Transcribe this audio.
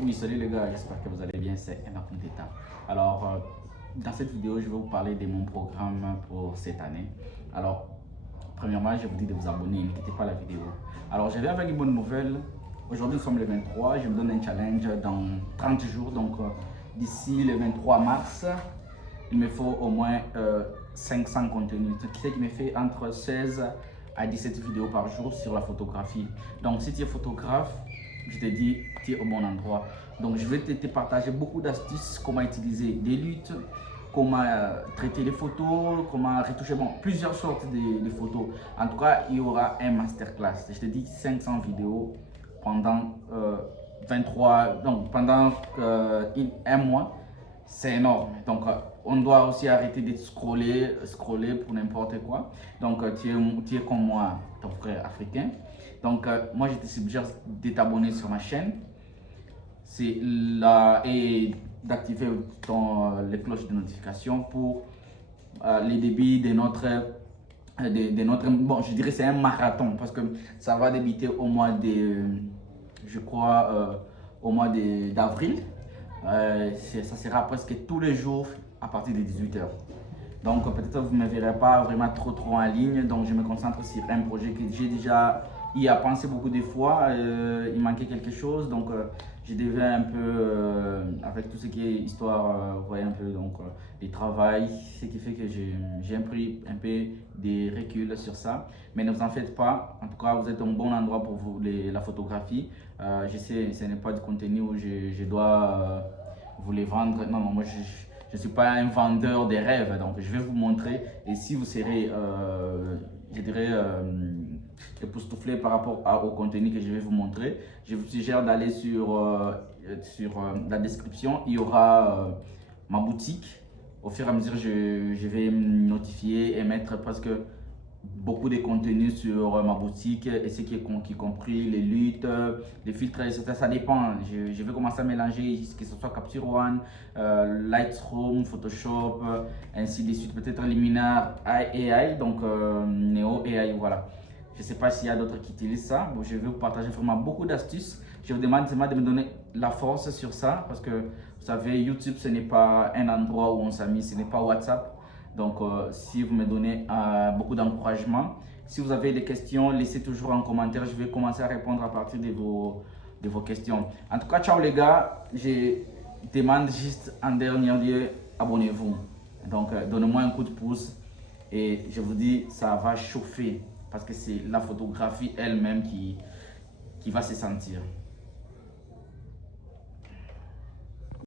Oui, salut les gars, j'espère que vous allez bien, c'est Emma Konteta. Alors, dans cette vidéo, je vais vous parler de mon programme pour cette année. Alors, premièrement, je vous dis de vous abonner, ne quittez pas la vidéo. Alors, je viens avec une bonne nouvelle. Aujourd'hui, nous sommes le 23, je me donne un challenge dans 30 jours, donc d'ici le 23 mars, il me faut au moins 500 contenus, ce qui fait qu'il me fait entre 16 à 17 vidéos par jour sur la photographie. Donc, si tu es photographe, je te dis, tu es au bon endroit. Donc, je vais te partager beaucoup d'astuces, comment utiliser des luttes, comment traiter les photos, comment retoucher, bon, plusieurs sortes de photos. En tout cas, il y aura un masterclass. Je te dis 500 vidéos pendant 23, donc pendant un mois. C'est énorme. Donc, on doit aussi arrêter de scroller pour n'importe quoi. Donc, tu es comme moi, ton frère africain. Donc, moi, je te suggère de t'abonner sur ma chaîne. C'est là et d'activer les cloches de notification pour les débuts de notre, bon, je dirais c'est un marathon parce que ça va débuter au mois de, je crois, au mois d'avril. Ça sera presque tous les jours à partir de 18h. Donc peut-être vous ne me verrez pas vraiment trop en ligne. Donc je me concentre sur un projet que j'ai déjà y a pensé beaucoup de fois. Il manquait quelque chose. Donc je devais un peu, avec tout ce qui est histoire, vous voyez un peu, donc du travail, ce qui fait que j'ai pris un peu de recul sur ça. Mais ne vous en faites pas. En tout cas, vous êtes un bon endroit pour vous, la photographie. Je sais, ce n'est pas du contenu où je dois vous les vendre. Non, non, moi je ne suis pas un vendeur des rêves, donc je vais vous montrer. Et si vous serez, je dirais, époustouflé par rapport au contenu que je vais vous montrer, je vous suggère d'aller sur la description. Il y aura ma boutique. Au fur et à mesure, je vais me notifier et mettre presque beaucoup de contenu sur ma boutique et ce qui est compris les luttes, les filtres, etc. Ça dépend. Je vais commencer à mélanger, que ce soit Capture One, Lightroom, Photoshop, ainsi de suite. Peut-être Luminar AI, donc Neo AI, voilà. Je ne sais pas s'il y a d'autres qui utilisent ça. Bon, je vais vous partager vraiment beaucoup d'astuces. Je vous demande seulement de me donner la force sur ça parce que vous savez, YouTube, ce n'est pas un endroit où on s'amuse, ce n'est pas WhatsApp. Donc, si vous me donnez beaucoup d'encouragement, si vous avez des questions, laissez toujours en commentaire. Je vais commencer à répondre à partir de vos questions. En tout cas, ciao les gars. Je demande juste en dernier lieu, abonnez-vous. Donc, donnez-moi un coup de pouce. Et je vous dis, ça va chauffer parce que c'est la photographie elle-même qui va se sentir.